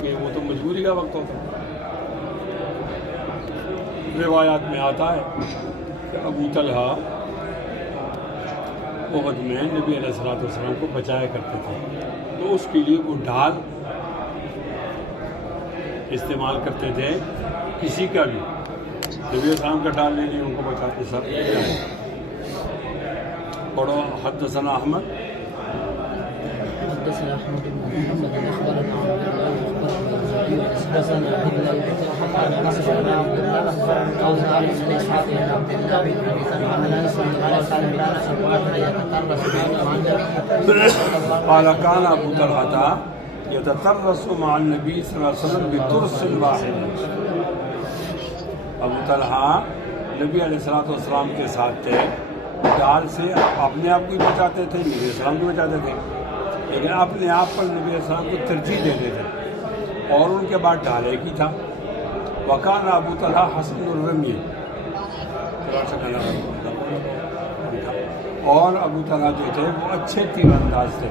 کہ وہ تو مجبوری کا وقت ہوتا ہے۔ روایات میں آتا ہے کہ ابو طلحہ احد میں نبی علیہ السلام کو بچایا کرتے تھے، تو اس کے لیے وہ ڈھال استعمال کرتے تھے، کسی کا بھی نبی علیہ السلام کا ڈھال لے لیے ان کو بچاتے سب۔ پڑھو حدثنا احمد حدثنا احمد بن محمد اخبرنا عبد الله حدثنا هبل قال حدثنا عبد الله قال قال اسحاق بن عبد الله بن ابي طلحه عن انس بن مالك كان الناس واحد يتطرس قال كان ابو طلحه يتطرس مع النبي صلى الله عليه وسلم بترس واحد۔ ابو طلحہ نبی علیہ السلام کے ساتھ تھے، ڈال سے اپنے آپ کو بچاتے تھے، نبی علیہ السلام کو بچاتے تھے، لیکن اپنے آپ پر نبی علیہ السلام کو ترجیح دیتے تھے، اور ان کے بعد ڈال ایک ہی تھا۔ وکان ابو طلحہ حسن الرمی، اور ابو طلحہ جو تھے وہ اچھے تیر انداز تھے۔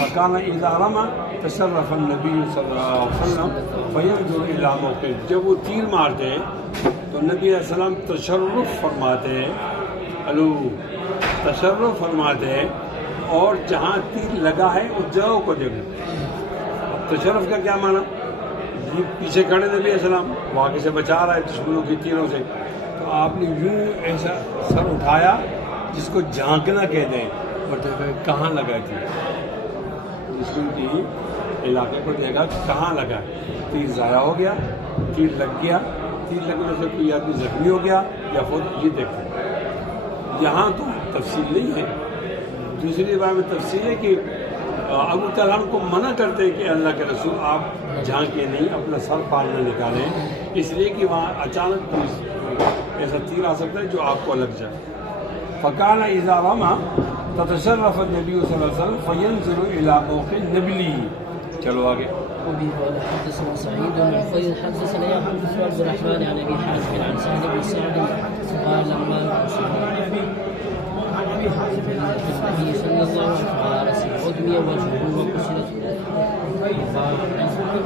وکان اذا رمى تشرف النبی صلی اللہ علیہ وسلم فینظر الی موقع، جب وہ تیر مارتے تو نبی علیہ السلام تشرف فرماتے، تشرف فرماتے، اور جہاں تیر لگا ہے اس جگہ کو دیکھیں۔ اب تشرف کا کیا معنی؟ یہ پیچھے کھڑے نبی علیہ السلام، وہ آگے سے بچا رہا ہے دشمنوں کی تیروں سے، تو آپ نے یوں ایسا سر اٹھایا جس کو جھانکنا کہتے ہیں، اور دیکھا کہاں لگا تھی، دشمن کی علاقے کو دیکھا کہاں لگا، تیر ضائع ہو گیا، تیر لگ گیا، تیر لگنے سے کوئی آدمی زخمی ہو گیا یا خود یہ دیکھا۔ یہاں تو تفصیل نہیں ہے۔ دوسری بار میں تفصیل ہے کہ ابو طلحہ کو منع کرتے ہیں کہ اللہ کے رسول آپ جھانکیں نہیں، اپنا سر پار نہ نکالیں، اس لیے کہ وہاں اچانک ایسا تیر آ سکتا ہے جو آپ کو لگ جائے۔ فکان اذا رمى تتشرف النبی صلی اللہ علیہ وسلم فینظر الی موقع نبلی۔ چلو آگے۔ وبه قال حدثنا سعيد بن عفير حدثنا يعقوب بن عبد الرحمن عن ابي حازم عن سعد بن سعد قال لما النبي صلى الله عليه وسلم قال عدمي وجهه وكسرت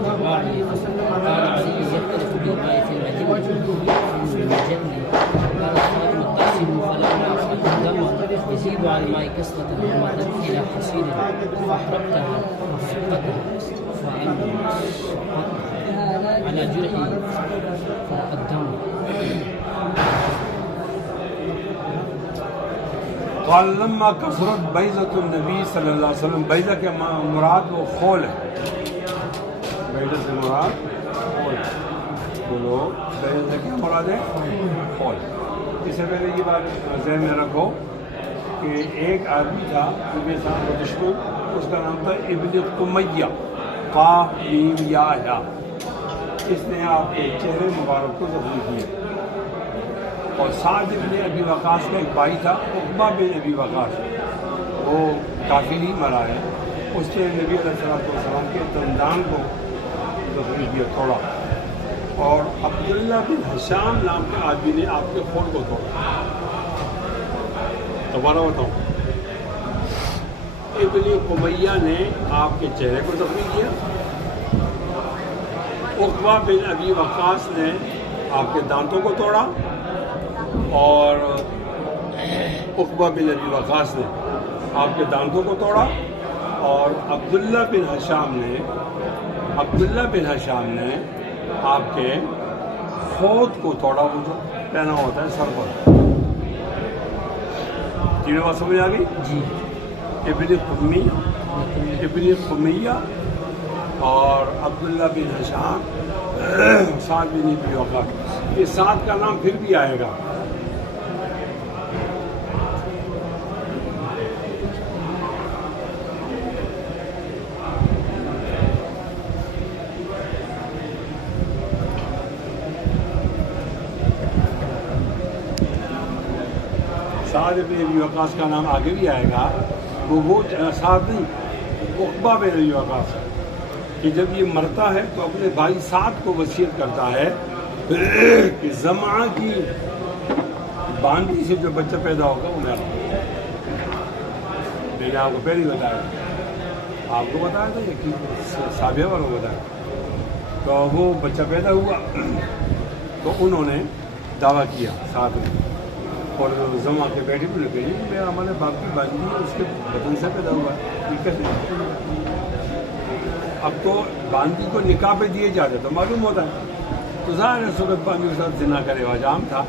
وباعي قال علي يختلف بالماء في المدينه في الجنه قال فاطمه تغسل فلا نعرف الدم يزيد على الماء كسرة ومدت الى حصير فاحرقتها وفقتها على جرحي فقدم قال لما کثرت بیضۃ النبی صلی اللہ علیہ وسلم، بیضہ کے مراد وہ خول ہے، بیضہ سے مراد خول ہے، بولو بیضہ کے مراد ہے خول۔ اس سے پہلے یہ بات ذہن میں رکھو کہ ایک آدمی تھا نبی صاحب کا دشمن، اس کا نام تھا ابن قمیہ، قاف میم یا یا، اس نے آپ کے چہرے مبارک کو زخمی کیا۔ اور سعد بن ابی وقاص کا ایک بھائی تھا عقبہ بن ابی وقاص، وہ کافی نہیں مرا ہے، اس نے نبی علیہ السلام کے دندان کو زخمی کیا، توڑا۔ اور عبداللہ بن حشام نام کے آدمی نے آپ کے خون کو توڑا۔ دوبارہ بتاؤں، ابن قمیہ نے آپ کے چہرے کو زخمی کیا، عقبہ بن ابی وقاص نے آپ کے دانتوں کو توڑا، اور عقبہ بن ابی وقاص نے آپ کے دانتوں کو توڑا، اور عبداللہ بن حشام نے آپ کے خود کو توڑا، وہ جو پہنا ہوتا ہے سر پر۔ تینوں بات سمجھ آ گئی؟ جی۔ ابن قمیہ اور عبداللہ بن حشام، سعد بن ابی وقاص، یہ سعد کا نام پھر بھی آئے گا۔ سعد بن ابی وقاص کا نام آگے بھی آئے گا، وہ سعد نہیں، عقبہ بن ابی وقاص ہے، کہ جب یہ مرتا ہے تو اپنے بھائی سعد کو وصیت کرتا ہے کہ زمعہ کی باندھی سے جو بچہ پیدا ہوگا وہ میرا۔ میں نے آپ کو پہلے بتایا، آپ کو بتایا تھا، یقین صابیہ والوں کو بتایا، تو وہ بچہ پیدا ہوا تو انہوں نے دعویٰ کیا ساتھ میں، اور زما کے بیٹے بھی لگے میرا ہمارے باپ کی باندھی ہے اس کے بدن سے پیدا ہوا ہے، یہ کیسے؟ اب تو باندھی کو نکاح پہ دیے جاتے تو معلوم ہوتا ہے، تو ظاہر ہے سکت باندھی کے ساتھ زنا کا رواج عام تھا،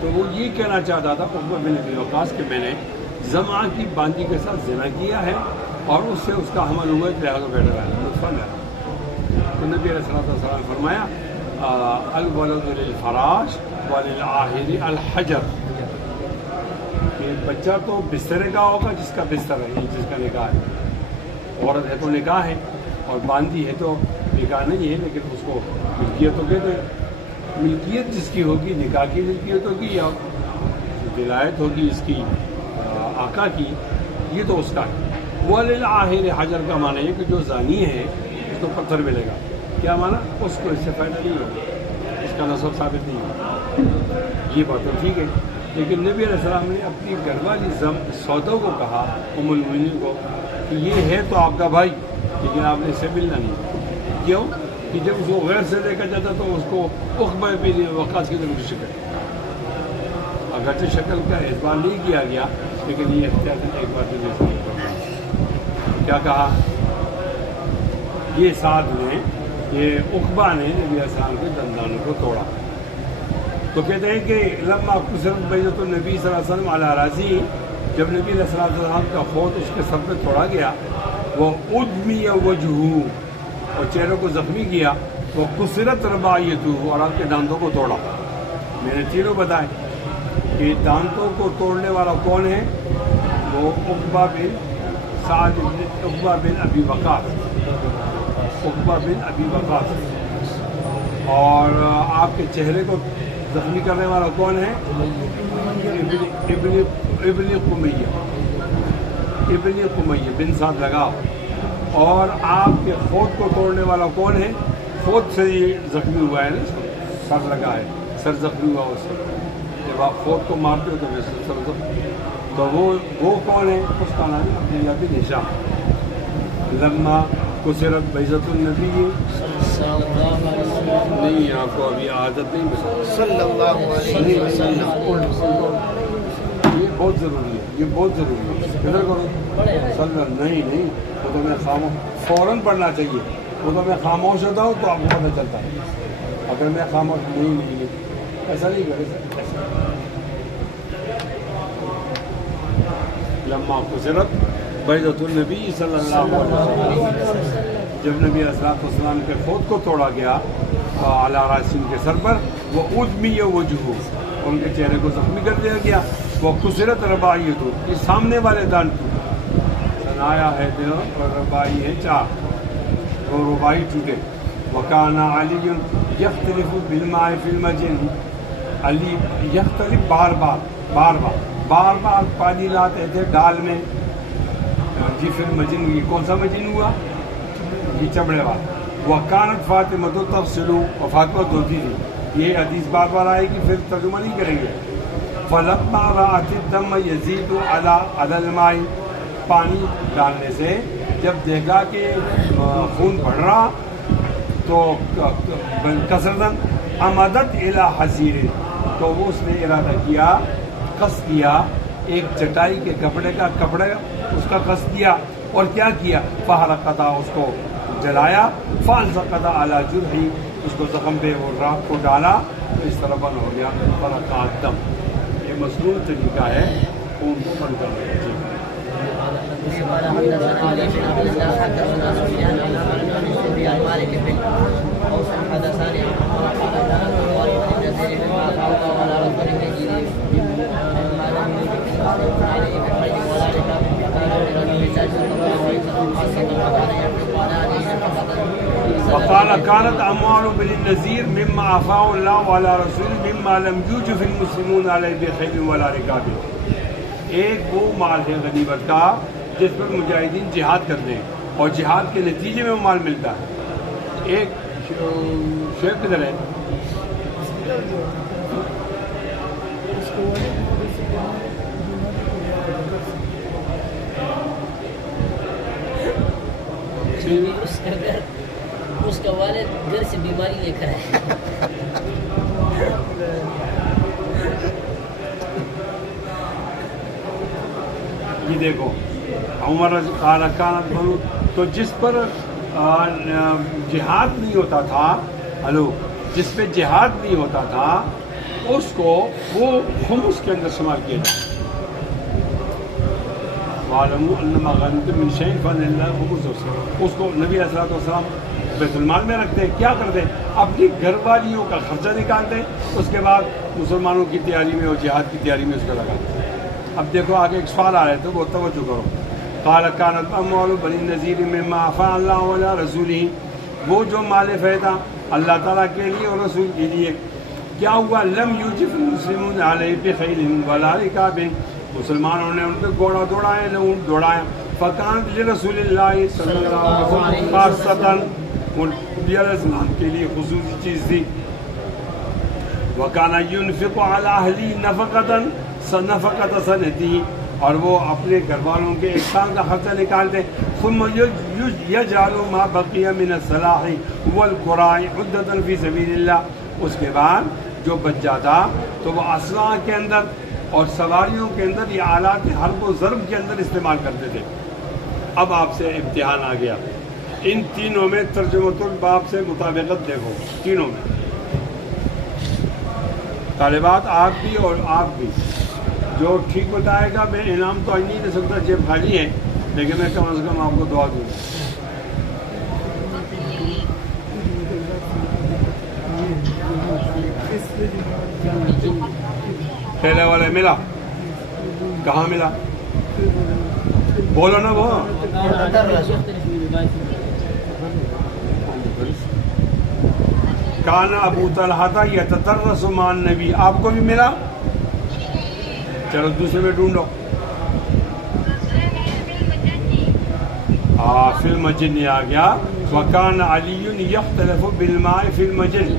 تو وہ یہ کہنا چاہتا تھا عقبہ بن ابی وقاص کہ میں نے زما کی باندھی کے ساتھ زنا کیا ہے اور اس سے اس کا حمل ہوا ہے، لہٰذا بیٹا ہے لطفہ ہے۔ تو نبی علیہ الصلوۃ والسلام نے فرمایا الولد للفراش وللعاہر الحجر، کہ بچہ تو بسترے کا ہوگا جس کا بستر ہے، جس کا نکاح ہے، عورت ہے تو نکاح ہے، اور باندھی ہے تو نکاح نہیں ہے، لیکن اس کو ملکیت تو کہتے ہیں، ملکیت جس کی ہوگی نکاح کی ملکیت ہوگی یا ولایت ہوگی اس کی آقا کی، یہ تو اس کا ہے۔ وللعاہر حجر کا معنی ہے کہ جو زانی ہے اس کو پتھر ملے گا، کیا معنی؟ اس کو اس سے فائدہ نہیں ہوگا، اس کا نسب ثابت نہیں ہوگا، یہ بات تو ٹھیک ہے، لیکن نبی علیہ السلام نے اپنی گھر والی سودا کو کہا ام المؤمنین کو کہ یہ ہے تو آپ کا بھائی، لیکن آپ نے اس سے ملنا نہیں، کیوں؟ کہ جب اس کو غیر سے لے کر جاتا تو اس کو عقبہ بن وقاص کی طرف شکل، اگرچہ شکل کا اعتبار نہیں کیا گیا لیکن یہ احتیاط ایک بات کیا کہا، یہ ساتھ میں یہ عقبہ نے نبی علیہ السلام کے دندانوں کو توڑا، تو کہتے ہیں کہ لما کسرت بیضۃ النبی صلی اللہ علیہ وسلم علی راسہ، جب نبی علیہ السلام کا فوت اس کے سر پہ توڑا گیا، وہ ادمی وجہہ، اور چہرے کو زخمی کیا، وہ کسرت رباعیتہ، اور آپ کے دانتوں کو توڑا۔ میں نے تینوں بتائے کہ دانتوں کو توڑنے والا کون ہے، وہ عقبہ بن سعد عقبہ بن ابی وقاص، عقبہ بن ابی وقاص، اور آپ کے چہرے کو زخمی کرنے والا کون ہے، ابن قمیہ بن سعد لگاؤ، اور آپ کے خود کو توڑنے والا کون ہے، خود سے یہ زخمی ہوا ہے نا، سر لگا ہے، سر زخمی ہوا اس سے، جب آپ خود کو مارتے ہو تو ویسے سر زخمی، تو وہ کون ہے، اس کا نام ہے عبداللہ بن ہشام۔ لما کسرت بیضۃ النبی، نہیں آپ کو ابھی عادت نہیں صلی اللہ علیہ وسلم، یہ بہت ضروری ہے، یہ بہت ضروری ہے، ادھر کرو نہیں وہ تو میں خاموش فوراً پڑھنا چاہیے، وہ تو میں خاموش ہوتا ہوں تو آپ کو پتہ چلتا ہے، اگر میں خاموش نہیں ایسا نہیں کرے سر، لما کسرت بیضۃ النبی صلی اللہ علیہ وسلم، جب نبی علیہ السلام کے خود کو توڑا گیا علی راسین کے سر پر، وہ ادمی وجہہ، ان کے چہرے کو زخمی کر دیا گیا، وہ کسرت رباعیتہ، یہ سامنے والے دانت سنایا ہے دل اور رباعی ہے چار، وہ رباعی ٹوٹے۔ وکان علی یختلف بالماء فی المجن، علی یختلف بار بار پانی لاتے تھے ڈال میں، جی پھر مجن، یہ کون سا مجن ہوا، یہ چمڑے والا۔ وکانت فاطمہ تغسل، اور فاطمہ دھوتی تھی، یہ حدیث بار بار آئے گی، پھر ترجمہ نہیں کریں گے۔ فلما رأت الدم یزید علی الماء، پانی ڈالنے سے جب دیکھا کہ خون بڑھ رہا تو کثرتاً عمدت الی حصیر، تو وہ اس نے ارادہ کیا، قصد کیا ایک چٹائی کے کپڑے اس کا قصد کیا، اور کیا کیا، فحرقتھا، اس کو جلایا، فالصقتھا علی جرحہ، اس کو زخم پہ وہ راکھ کو ڈالا تو اس طرح بند ہو گیا، فرق الدم۔ یہ مصنوع طریقہ ہے خون کو بند کرنے کا۔ قال حدثنا علي بن عبد الله حدثنا سفيان عن مالك بن اوس حدثني عن عمر قال كان طارق بن النذير مما فعل على رسول الله مما لم يجب المسلمون عليه بالخير ولا ركاب، فقال لرسول الله صلى الله عليه وسلم خاصة وكان يحرق على عليه نفقة، وقال كانت أموال بن النذير مما أفاء الله على رسوله مما لم يوجب المسلمون عليه بخير ولا ركاب، ایک وہ مال ہے غنیمت کا جس پر مجاہدین جہاد کرتے ہیں اور جہاد کے نتیجے میں وہ مال ملتا ہے۔ ایک شیخ کدھر ہے؟ اس کا والد گھر سے بیماری لے کر آئے. یہ دیکھو عمر قال کانت بنو، تو جس پر جہاد نہیں ہوتا تھا، ہلو، جس پہ جہاد نہیں ہوتا تھا اس کو وہ خمس کے اندر شمار کیا جائے. وَاعْلَمُوا أَنَّمَا غَنِمْتُم مِّن شَيْءٍ فَلِلَّهِ خُمُسُهُ، اس کو نبی علیہ السلام بیت المال میں رکھتے. کیا کرتے؟ اپنی گھر والیوں کا خرچہ نکالتے، اس کے بعد مسلمانوں کی تیاری میں اور جہاد کی تیاری میں اس کو لگاتے. اب دیکھو آگے ایک سوال آ رہے تھے، وہ توجہ کرو. قال كانت اموال بني النذير مما افاء الله على رسوله، وہ جو مال فیضا اللہ تعالیٰ کے لیے اور رسول کے لیے کیا ہوا، لم یوجف المسلمون علیہ بخیل ولا رکاب، مسلمانوں نے ان پہ گھوڑا دوڑایا نہ اونٹ دوڑایا. فکانت لرسول اللہ صلی اللہ علیہ وسلم خاصتاً، نبی علیہ السلام کے لیے خصوصی چیز تھی. وکان ينفق على اهله نفقة نفقة سنتی، اور وہ اپنے گھر والوں کے ایک سال کا خرچہ نکالتے. ثم يجعل ما بقي من السلاح والقراء عدة في سبيل الله، اس کے بعد جو بچ جاتا تو وہ اسلحہ کے اندر اور سواریوں کے اندر یا آلات حرب و ضرب کے اندر استعمال کرتے تھے. اب آپ سے امتحان آ گیا، ان تینوں میں ترجمۃ الباب سے مطابقت دیکھو. تینوں میں طالبات آپ بھی اور آپ بھی، جو ٹھیک بتائے گا میں انعام تو نہیں دے سکتا، جیب خالی ہے، لیکن میں کم از کم آپ کو دعا دوں گا. پہلے والے ملا، کہاں ملا؟ بولو نا. وہ کانا ابو طلحہ یتدرس مع النبی، آپ کو بھی ملا؟ چلو دوسرے میں ڈھونڈو. فی المجن آ گیا. وکان علی یختلف بالماء فی المجن،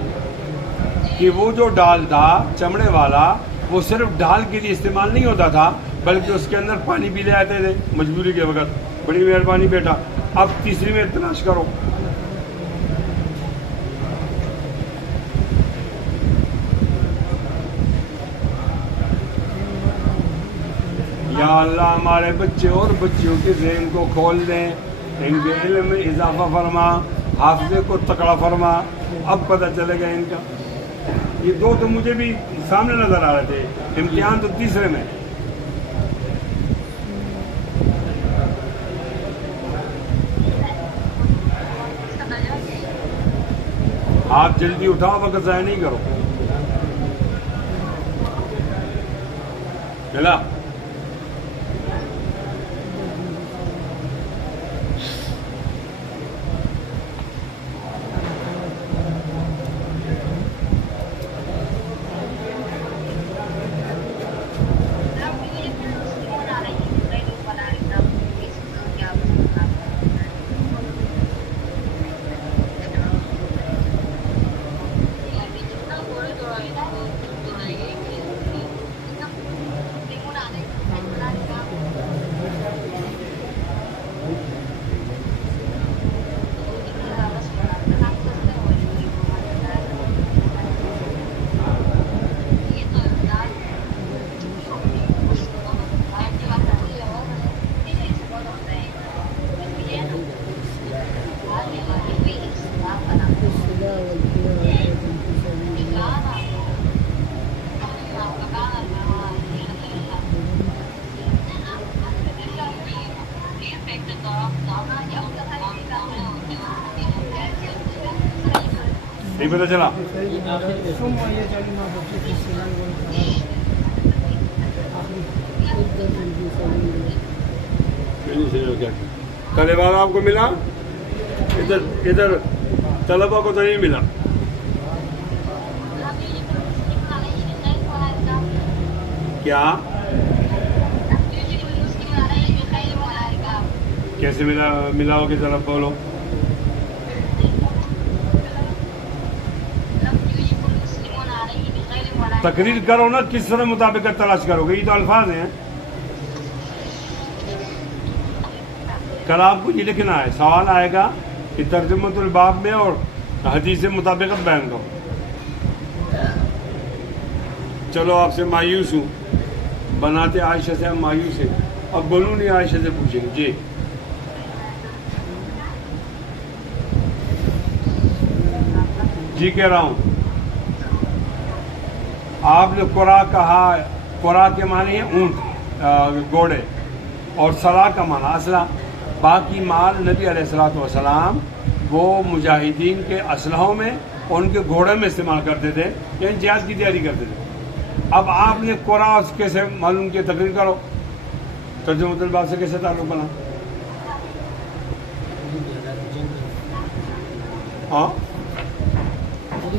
کہ وہ جو ڈال تھا چمڑے والا وہ صرف ڈال کے لیے استعمال نہیں ہوتا تھا، بلکہ اس کے اندر پانی بھی لے آتے تھے مجبوری کے وقت. بڑی مہربانی بیٹا. اب تیسری میں تلاش کرو. یا اللہ ہمارے بچے اور بچیوں کے ذہن کو کھول دیں، ان کے علم میں اضافہ فرما، حافظے کو تکڑا فرما. اب پتہ چلے گا ان کا. یہ دو تو مجھے بھی سامنے نظر آ رہے تھے، امتحان تو تیسرے میں. آپ جلدی اٹھاؤ، وقت ضائع نہیں کرو. ملا؟ نہیں پتہ چلا؟ طالبان آپ کو ملا؟ ادھر طلبہ کو تو نہیں ملا. کیا کیسے ملا ہو کی طرف بولو. تقریر کرو نا، کس طرح مطابقت تلاش کرو گے؟ یہ تو الفاظ ہیں. کل آپ کو یہ لکھنا ہے، سوال آئے گا کہ ترجمۃ الباب میں اور حدیث مطابقت بیان کرو. چلو آپ سے مایوس ہوں, بناتے عائشہ سے ہم مایوس ہیں, اب بنو نہیں عائشہ سے پوچھیں گے. جی جی کہہ رہا ہوں, آپ نے قرا کہا, قرا کے معنی ہے اونٹ گھوڑے, اور صلاح کا معنی اسلحہ. باقی مال نبی علیہ الصلوۃ والسلام وہ مجاہدین کے اسلحوں میں اور ان کے گھوڑے میں استعمال کرتے تھے, یعنی جہاد کی تیاری کرتے تھے. اب آپ نے قرا کیسے معلوم کیا, تقریر کرو, ترجمۃ الباب سے کیسے تعلق بنا؟ ہاں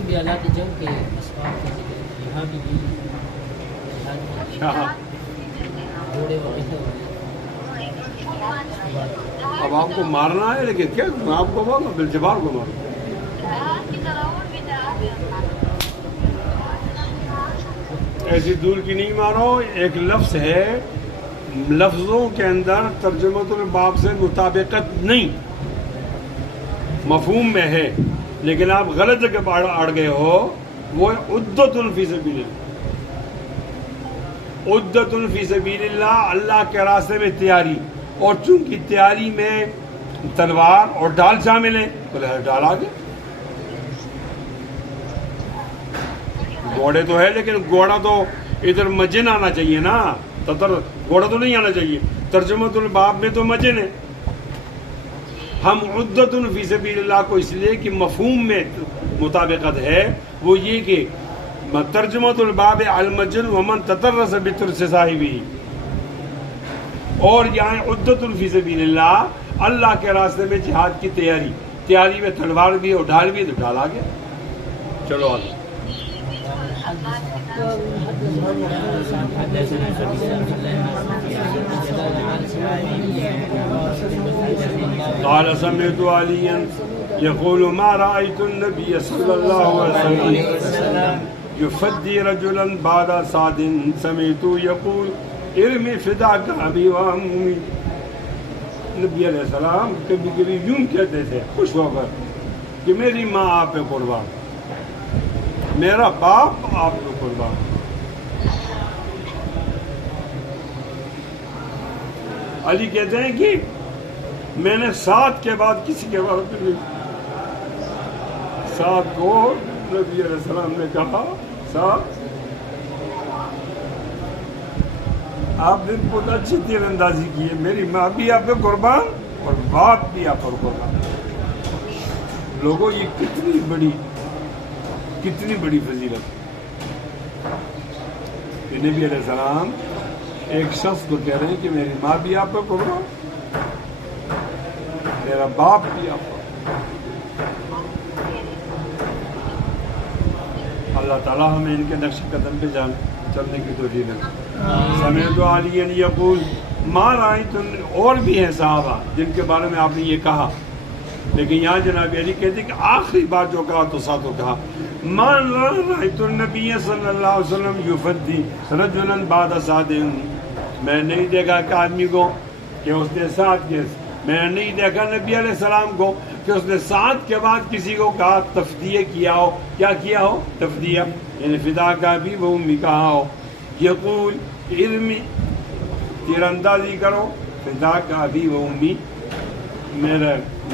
بیالات جنگ کے اسباب کا ذکر ہے, یہاں بھی گھوڑے وغیرہ. اب آپ کو مارنا ہے, لیکن کیا میں آپ کو ماروں بالجبار کو ماروں. ایسی دور کی نہیں مارو. ایک لفظ ہے, لفظوں کے اندر ترجمۃ الباب سے مطابقت نہیں, مفہوم میں ہے, لیکن آپ غلط جگہ اڑ گئے ہو. وہ عدت فی سبیل اللہ, عدت فی سبیل اللہ, اللہ کے راستے میں تیاری. اور چونکہ تیاری میں تلوار اور ڈال شامل ہیں, بولے ڈال آگے. گھوڑے تو ہے, لیکن گھوڑا تو ادھر مجن آنا چاہیے نا, گھوڑا تو نہیں آنا چاہیے. ترجمۃ الباب میں تو مجن ہے. ہم عدت فی سبیل اللہ کو اس لیے کہ مفہوم میں مطابقت ہے, وہ یہ کہ ترجمۃ الباب المجن ومن تترس بترس صاحبی, اور یہاں عدت فی سبیل اللہ, اللہ کے راستے میں جہاد کی تیاری. تیاری میں تلوار بھی اور ڈھال بھی, تو ڈال آ گیا. چلو آگے. قال سمعت عليا يقول ما رأيت النبي صلى الله عليه وسلم يفدي رجلا بعد سعد سمعت يقول ارمي فداك ابي وامي. نبی علیہ السلام کبھی کبھی یوں کہتے تھے خوش ہو کر کہ میری ماں آپ پہ قربان, میرا باپ آپ پہ قربان. علی کہتے ہیں کہ میں نے سعد کے بعد کسی کے بارے میں نہیں. سعد کو نبی علیہ السلام نے کہا, سعد آپ نے بہت اچھی تیر اندازی کی ہے, میری ماں بھی آپ پہ قربان اور باپ بھی آپ پر قربان. لوگوں یہ کتنی بڑی فضیلت ہے. نبی علیہ السلام ایک شخص کو کہہ رہے ہیں کہ میری ماں بھی آپ پر قربان, میرا باپ بھی آپ پر. اللہ تعالیٰ ہمیں ان کے نقش قدم پہ چلنے کی توفیق دے. سمعت علی یقول ما رأیت, اور بھی ہیں صحابہ جن کے بارے میں آپ نے یہ کہا, لیکن یہاں جناب علی کہتے ہیں کہ آخری بات جو کہا تو ساتھوں کہا ما رأیت النبی صلی اللہ علیہ وسلم یفدی رجلا بعد سعد. میں نہیں دیکھا کہ آدمی کو کہ اس نے سعد کے, میں نہیں دیکھا نبی علیہ السلام کو کہ اس نے سعد کے بعد کسی کو کہا تفدیہ کیا ہو. کیا کیا ہو؟ تفدیہ, یعنی فدا کا بھی وہ امی کہا ہو. یقول ارمی, تیر اندازی کرو, فدا کا بھی وہ امی, میرا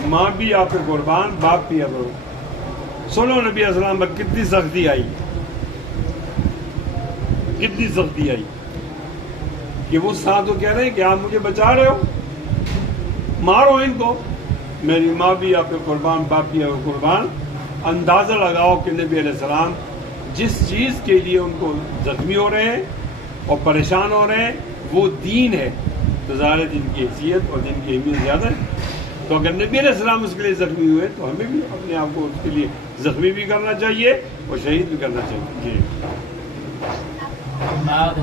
ماں بھی آپ پہ قربان, باپ بھی آپ کو. سنو نبی علیہ السلام پر کتنی سختی آئی, کتنی سختی آئی کہ وہ ساتھ کہہ رہے ہیں کہ آپ مجھے بچا رہے ہو, مارو ان کو, میری ماں بھی آپ پہ قربان, باپ بھی آپ پہ قربان. اندازہ لگاؤ کہ نبی علیہ السلام جس چیز کے لیے ان کو زخمی ہو رہے ہیں اور پریشان ہو رہے ہیں وہ دین ہے, تو ظاہر دین کی حیثیت اور دین کی اہمیت زیادہ ہے. تو اگر نبی علیہ السلام اس کے لیے زخمی ہوئے تو ہمیں بھی اپنے آپ کو اس کے لیے زخمی بھی کرنا چاہیے اور شہید بھی کرنا چاہیے. جی قال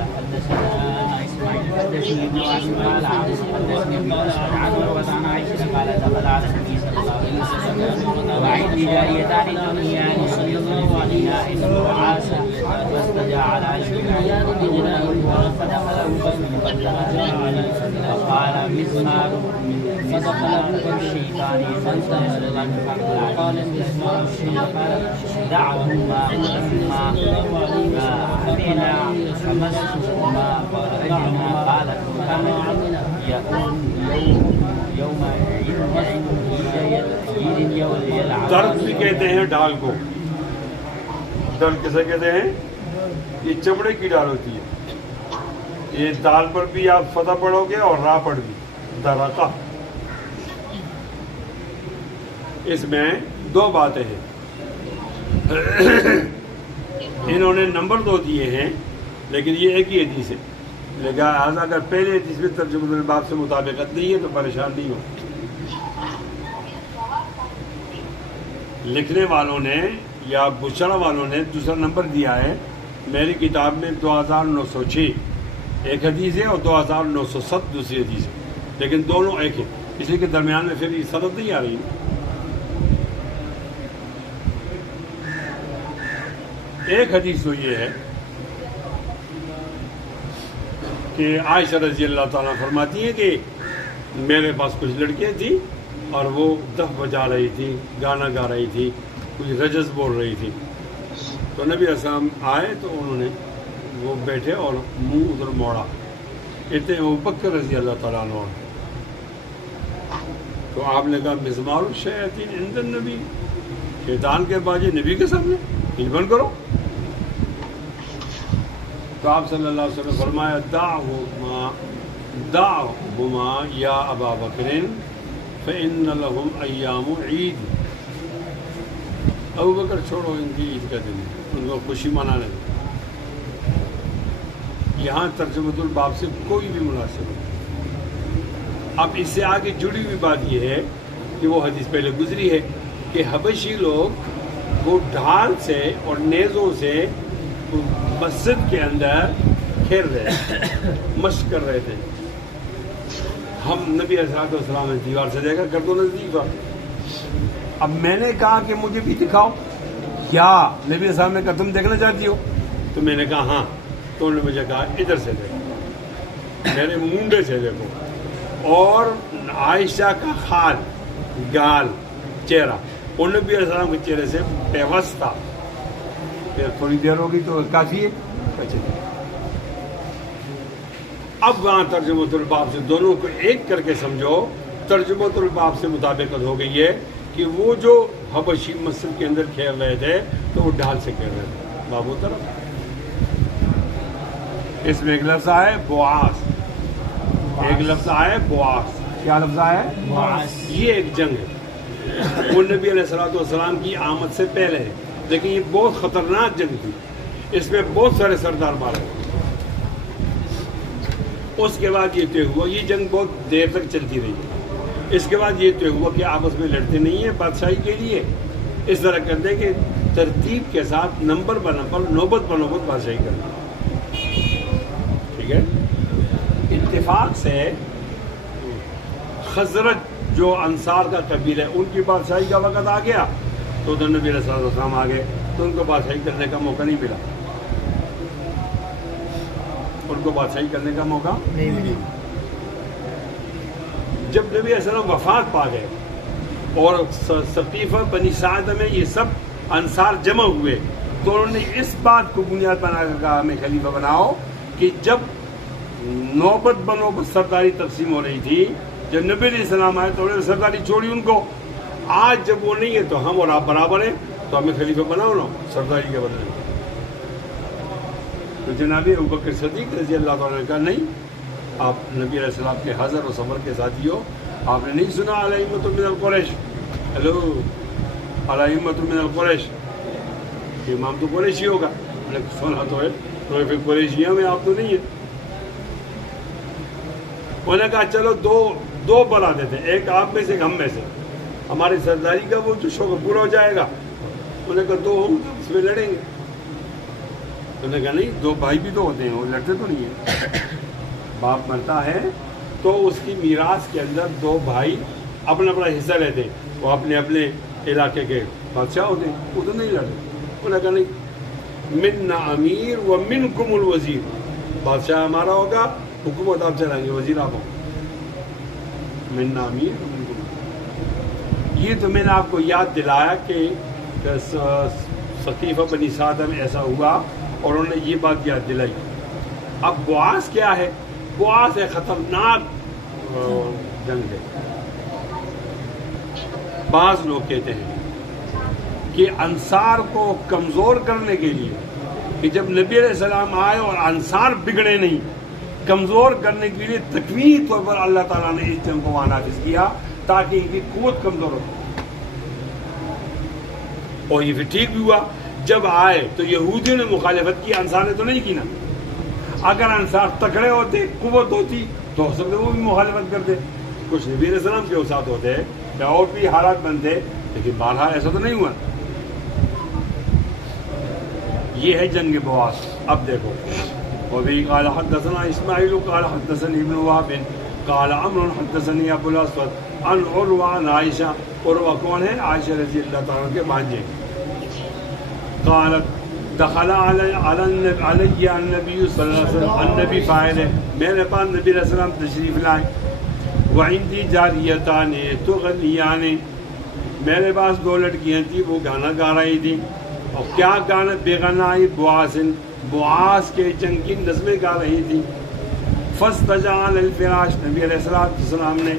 حدثنا اسماعيل حدثني ابن عاصم قال حدثني ابن مسعود عن عروة عن عائشة قال دخل على النبي صلى الله عليه وسلم وعندي جاريتان تغنيان صلى الله عليها ابن عاصم فاستجاع على شجاعه بجناه فدخله فقال مسمار فدخله الشيطان فانطلقا فقال مسمار دعهما فإنهما أبينا فمسهما فرجعنا قال يوم عيد يلعب درد بھی کہتے ہیں ڈال کو. درد کسے کہتے ہیں؟ یہ چمڑے کی ڈال ہوتی ہے. یہ دال پر بھی آپ فتح پڑھو گے اور را پر بھی درقہ. اس میں دو باتیں ہیں. انہوں نے نمبر دو دیے ہیں لیکن یہ ایک ہی حدیث ہے. لہذا اگر پہلے حدیث میں ترجمہ الباب سے مطابقت نہیں ہے تو پریشان نہیں ہو. لکھنے والوں نے یا بشرا والوں نے دوسرا نمبر دیا ہے. میری کتاب میں 2906 ایک حدیث ہے اور 2907 دوسری حدیث ہے, لیکن دونوں ایک ہے, اس لیے کہ درمیان میں پھر سند نہیں آ رہی. ایک حدیث تو یہ ہے کہ عائشہ رضی اللہ تعالیٰ فرماتی ہیں کہ میرے پاس کچھ لڑکیاں تھیں اور وہ دف بجا رہی تھی, گانا گا رہی تھی, کچھ رجز بول رہی تھی. تو نبی اسلام آئے تو انہوں نے وہ بیٹھے اور منہ ادھر موڑا. اتنے ابوبکر رضی اللہ تعالیٰ عنہ. تو آپ نے کہا مزمار الشیاطین عند النبی, شیطان کے باجے نبی کے سامنے, یہ بند کرو. تو آپ صلی اللہ علیہ وسلم فرمایا دعہما یا ابا بکر فإن لهم ایام عید. ابو بکر چھوڑو, ان کی عید کا دن ہے, ان کو خوشی منانے دیں. یہاں ترجمۃ الباب سے کوئی بھی مناسب نہیں. اب اس سے آگے جڑی ہوئی بات یہ ہے کہ وہ حدیث پہلے گزری ہے کہ حبشی لوگ وہ ڈھال سے اور نیزوں سے مسجد کے اندر کھیل رہے تھے, مشق کر رہے تھے. ہم نبی علیہ السلام نے دیوار سے دیکھا, کر دو نزدیک تھا. اب میں نے کہا کہ مجھے بھی دکھاؤ. کیا نبی علیہ السلام نے کہا تم دیکھنا چاہتی ہو؟ تو میں نے کہا ہاں. تو انہوں نے مجھے کہا ادھر سے دیکھو, میرے منڈے سے دیکھو. اور عائشہ کا خال, گال, چہرہ اور نبی علیہ السلام کے چہرے سے پیوست تھا. پھر تھوڑی دیر ہوگی تو کافی ہے. اب وہاں ترجمۃ الباب سے دونوں کو ایک کر کے سمجھو. ترجمۃ الباب سے مطابقت ہو گئی ہے کہ وہ جو حبشی مسجد کے اندر کھیل رہے تھے تو وہ ڈھال سے کھیل رہے تھے بابو طرف. اس میں ایک لفظ آئے بواس, ایک لفظ آئے بواس. کیا لفظ آئے؟ بواس. یہ ایک جنگ ہے, وہ نبی علیہ السلام کی آمد سے پہلے ہے, لیکن یہ بہت خطرناک جنگ تھی. اس میں بہت سارے سردار مارے. اس کے بعد یہ طے ہوا, یہ جنگ بہت دیر تک چلتی رہی. اس کے بعد یہ طے ہوا کہ آپس میں لڑتے نہیں ہیں بادشاہی کے لیے. اس طرح کر دیں کہ ترتیب کے ساتھ نمبر بنمبر, نوبت بنوبت بادشاہی کرنا. ٹھیک ہے. اتفاق سے خزرج جو انصار کا قبیلہ ہے ان کی بادشاہی کا وقت آ گیا تو نبی علیہ السلام آ گئے تو ان کو بادشاہی کرنے کا موقع نہیں ملا. ان کو بادشاہی کرنے کا موقع نہیں ملی. جب نبی علیہ السلام وفات پا گئے اور سقیفہ بنی ساعدہ میں یہ سب انصار جمع ہوئے تو انہوں نے اس بات کو بنیاد بنا کر کہا ہمیں خلیفہ بناؤ کہ جب نوبت بنوبت سرداری تقسیم ہو رہی تھی, جب نبی علیہ السلام آئے تو انہوں نے سرداری چھوڑی ان کو. آج جب وہ نہیں ہے تو ہم اور آپ برابر ہیں تو ہمیں خلیفہ بناؤ نا سرداری کے بدلے. تو جناب ابوبکر صدیق رضی اللہ تعالیٰ نے کہا نہیں, آپ نبی علیہ السلام کے حضر و سفر کے ساتھی ہو, آپ نے نہیں سنا علامت من القریش, ہلو علامت من القریش, کہ امام تو قریشی ہوگا. میں نے سنا تو ہے, تو پھر قریشیوں میں آپ تو نہیں ہیں. انہوں نے کہا چلو دو بنا دیتے, ایک آپ میں سے ایک ہم میں سے, ہماری سرداری کا وہ جو شوق پورا ہو جائے گا. انہوں نے کہا دو ہوں اس میں لڑیں گے. انہوں نے کہا نہیں, دو بھائی بھی تو ہوتے ہیں, وہ لڑتے تو نہیں ہیں. باپ مرتا ہے تو اس کی میراث کے اندر دو بھائی اپنا اپنا حصہ لیتے ہیں, وہ اپنے اپنے علاقے کے بادشاہ ہوتے ہیں, وہ تو نہیں لڑتے. انہوں نے کہا نہیں, منا امیر و منکم الوزیر، بادشاہ ہمارا ہوگا، حکومت آپ چلائیں گے، وزیر آپ ہوں، منا امیر و منکم الوزیر۔ یہ تو میں نے آپ کو یاد دلایا کہ ثقیفہ بنی سعدہ میں ایسا ہوا اور انہوں نے یہ بات یاد دلائی۔ اب بعاث کیا ہے؟ بعاث ہے خطرناک جنگ ہے۔ بعض لوگ کہتے ہیں کہ انصار کو کمزور کرنے کے لیے، کہ جب نبی علیہ السلام آئے اور انصار بگڑے نہیں، کمزور کرنے کے لیے تکوینی طور پر اللہ تعالیٰ نے اس جنگ کو وہاں نافذ کیا تاکہ ان کی قوت کمزور ہو۔ اور یہ پھر ٹھیک بھی ہوا، جب آئے تو یہودیوں نے مخالفت کی، انصار نے تو نہیں کی نا۔ اگر انصار تکڑے ہوتے، قوت ہوتی تو ہو سکتے وہ بھی مخالفت کرتے، کچھ نبی علیہ السلام کے ساتھ ہوتے یا اور بھی حالات بنتے، لیکن بہرحال ایسا تو نہیں ہوا۔ یہ ہے جنگ بعاث۔ اب دیکھو، وبه قال حدثنا اسماعیل قال حدثني ابن وهب قال عمرو حدثني ابو الاسود عن عروہ عن عائشہ۔ عروہ کون ہے؟ عائشہ رضی اللہ تعالیٰ کے بھانجے۔ قالت دخل علی النبی صلی اللہ علیہ وسلم، النبی فاعل ہے، میرے پاس نبی علیہ السلام تشریف لائے، وعندی جاریتان تغنیان، میرے پاس دو لڑکیاں تھیں، وہ گانا گا رہی تھیں، اور کیا گانا؟ بغنائی بعاثن، بعاث کے جنگ کی نظمیں گا رہی تھی۔ فاستجع علی الفراش، نبی علیہ السلام نے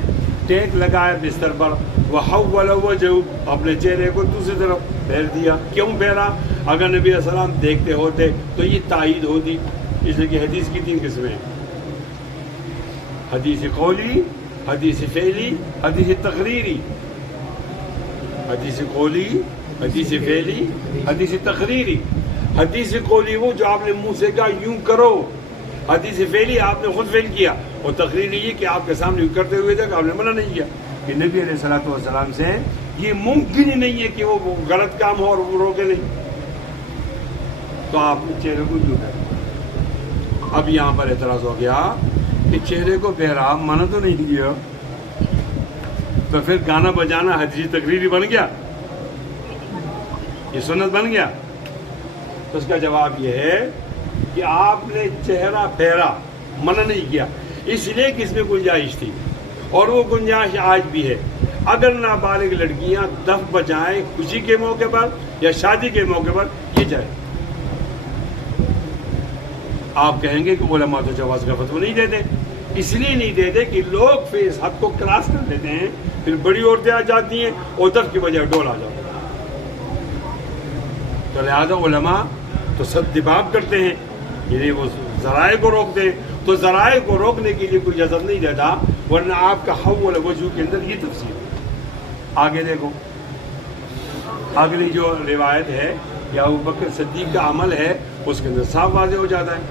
ٹیک لگایا بستر پر، وحول وجهه، اپنے چہرے کو دوسری طرف پھیر دیا۔ کیوں پھیرا؟ اگر نبی علیہ السلام دیکھتے ہوتے تو یہ تائید ہوتی، اس لیے کہ حدیث کی 3 قسمیں، حدیث قولی، حدیث فعلی، حدیث تقریری۔ حدیث قولی، حدیث فعلی، حدیث تقریری۔ حدیث قولی وہ جو آپ نے منہ سے کہا یوں کرو، حدیث فعلی آپ نے خود فعل کیا، اور تقریری یہ کہ آپ کے سامنے یوں کرتے ہوئے تھے، آپ نے منع نہیں کیا۔ کہ نبی علیہ الصلوۃ والسلام سے یہ ممکن ہی نہیں ہے کہ وہ غلط کام ہو اور وہ روکے نہیں، تو آپ نے چہرے کو یوں کیا۔ اب یہاں پر اعتراض ہو گیا کہ چہرے کو پھیرا، منع تو نہیں کیا، تو پھر گانا بجانا حدیث تقریری بن گیا، یہ سنت بن گیا؟ تو اس کا جواب یہ ہے کہ آپ نے چہرہ پھیرا، منع نہیں کیا، اس لیے کہ اس میں گنجائش تھی، اور وہ گنجائش آج بھی ہے۔ اگر نابالغ لڑکیاں دف بجائیں خوشی کے موقع پر یا شادی کے موقع پر، یہ جائے۔ آپ کہیں گے کہ علماء تو جواز کا فتویٰ نہیں دیتے، اس لیے نہیں دیتے کہ لوگ پھر اس حد کو کراس کر دیتے ہیں، پھر بڑی عورتیں آ جاتی ہیں اور دف کی بجائے ڈول آ جاتا ہے۔ تو لہٰذا علماء تو سد دباب کرتے ہیں، یعنی وہ ذرائع کو روکتے ہیں، تو ذرائع کو روکنے کے لیے کوئی اجازت نہیں دیتا، ورنہ آپ کا حول وجوہ کے اندر یہ تفصیل ہے۔ آگے دیکھو، اگلی جو روایت ہے یا ابو بکر صدیق کا عمل ہے، اس کے اندر صاف واضح ہو جاتا ہے۔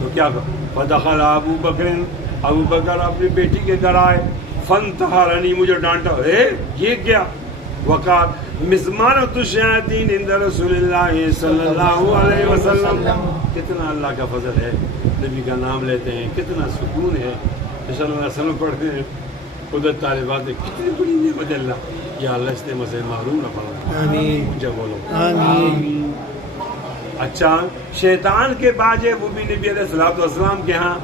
تو کیا کہ فدخل ابو بکر، ابو بکر اپنی بیٹی کے گھر آئے، فانتحرنی، مجھے ڈانٹا، یہ کیا؟ وقال مزمارۃ الشیاطین عند رسول اللہ صلی اللہ علیہ وسلم۔ کتنا اللہ کا فضل ہے، نبی کا نام لیتے ہیں، کتنا سکون ہے، صلی اللہ علیہ وسلم پڑھتے ہیں، ادھر طالبات کتنی بڑی نعمت اللہ، یا اللہ اس نے مجھے معلوم نہ پڑا، آمین، مجھے بولو آمین۔ اچھا، شیطان کے باجے وہ بھی نبی علیہ الصلوۃ والسلام کے ہاں،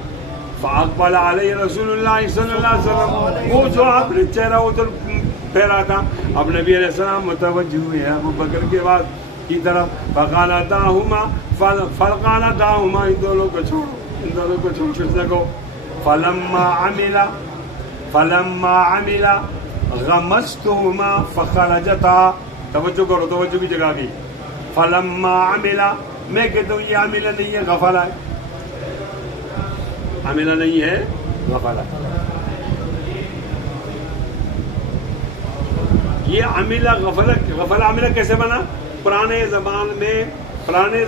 فاقبل علیہ رسول اللہ صلی اللہ علیہ وسلم، وہ جو آپ نے چہرہ ادھر پھیرا تھا، اب نبی علیہ السلام متوجہ ہوئے ابو بکر کے بعد کی طرف، فقال دعہما، ان دونوں کو چھوڑو، ان دونوں کو چھوڑ کس نے کو، فلما عمل غمزتہما فخرجتا، توجہ کرو، توجہ کی جگہ گئی، فلما عمل، میں کہتا ہوں یہ عمل نہیں ہے، غفلہ ہے، عمل نہیں ہے، غفلہ۔ یہ عملہ غفلہ عملہ کیسے بنا؟ پرانے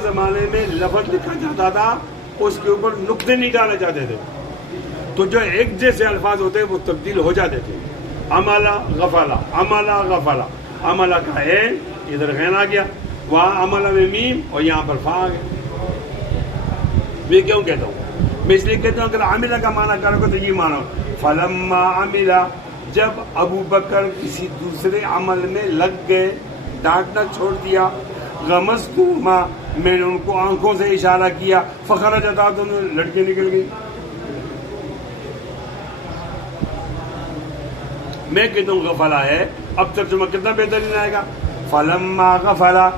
زمانے میں لفظ لکھا جاتا تھا، اس کے اوپر نقطے نہیں ڈالے جاتے تھے، تو جو ایک جیسے الفاظ ہوتے وہ تبدیل ہو جاتے تھے۔ عملہ غفلہ، عملہ غفلہ، عملہ کا عین ادھر غین آ گیا، وہاں عملہ میں میم اور یہاں پر فا آ گیا۔ میں کیوں کہتا ہوں؟ میں اس لیے کہتا ہوں اگر عملہ کا معنی کرو گے تو یہ معنی فلما عملہ، جب ابو بکر کسی دوسرے عمل میں لگ گئے، ڈانٹنا چھوڑ دیا، غمزتہما، میں نے ان کو آنکھوں سے اشارہ کیا فخرجت دونوں لڑکے نکل گئی. میں کہتا ہوں غفلا ہے. اب ترجمہ کتنا بہترین آئے گا. فلما غفلا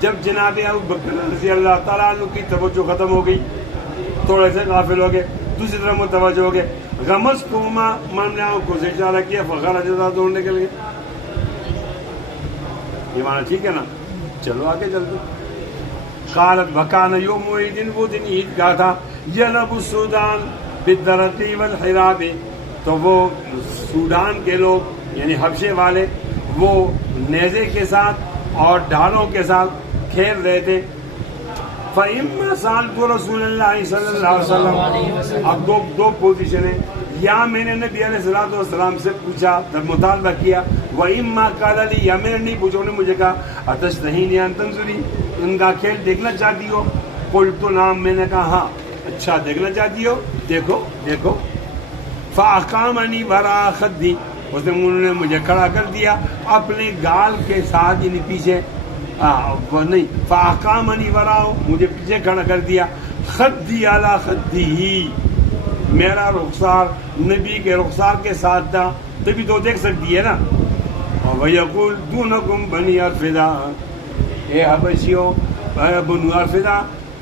جب جناب ابو بکر رضی اللہ تعالیٰ عنہ کی توجہ ختم ہو گئی تھوڑے سے غافل ہو گئے دوسری طرف متوجہ ہو گئے غمضتہما میں نے آنکھوں سے اشارہ کیا فخرجت دونوں نکل گئے. یہ معنی ٹھیک ہے نا. چلو آگے چلتے. قالت وکان یوم عید وہ دن عید کا تھا یلب السودان بالدرقی والحراب تو وہ سودان کے لوگ یعنی حبشے والے وہ نیزے کے ساتھ اور ڈھالوں کے ساتھ کھیل رہے تھے. فَإِمَّا سَأَلْتُ رَسُولَ اللَّهِ صلی اللہ علیہ وسلم. اب دو پوزیشن ہیں. یا میں نے نبی علیہ السلام سے پوچھا مطالبہ کیا وَإِمَّا قَالَ لِي یا میں نے نہیں پوچھا انہوں نے مجھے کہا أَتَشْتَهِينِ أَن تَنْظُرِي ان کا کھیل دیکھنا چاہتی ہو. قُلْتُ نعم میں نے کہا ہاں. اچھا دیکھنا چاہتی ہو دیکھو دیکھو. فَأَقَامَنِي وَرَاءَ خَدِّي اس نے انہوں نے مجھے کھڑا کر دیا اپنے گال کے ساتھ یعنی پیچھے نہیں فَأَقَامَنِي وَرَاءَ مجھے پیچھے کھڑا کر دیا خدی علی خدی میرا رخسار نبی کے رخسار کے ساتھ تھا تبھی تو دیکھ سکتی ہے نا. وَيَقُولُ دُونَكُمْ بَنِي الْفِدَا اے حبشیوں بنو الفدا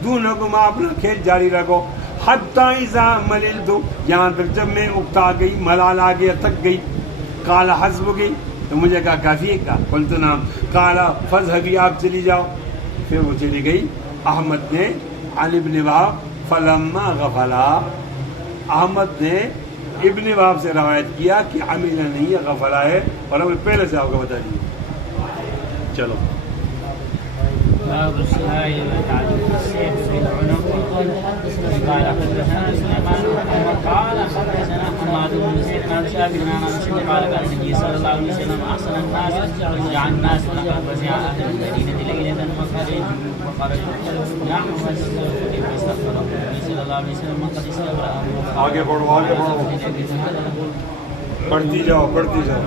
دونکم اپنا کھیل جاری رکھو حتی اذا مللتو یہاں تک جب میں اکتا گئی ملال آ گیا تک گئی. قال حسبکی تو مجھے کہا کافی ہے. کہا قلت نعم. قال فاذهبی آپ چلی جاؤ. پھر وہ چلی گئی. احمد نے عن ابن وهب فلما غفلا احمد نے ابن وهب سے روایت کیا کہ عمل نہیں ہے غفلا ہے اور ہمیں پہلے سے آپ کو بتا دیے. چلو باب السعي وتعليق السيف في العنق. قال حدثنا سليمان قال حدثنا حماد بن زيد عن شعبة عن انس قال قال النبي صلى الله عليه وسلم احسن الناس رجع الناس لقد وزع اهل المدينه ليله وخرجوا نحو فاستغفر النبي صلى الله عليه وسلم قد استغفر. آگے بڑھو پڑھتی جاؤ پڑھتی جاؤ.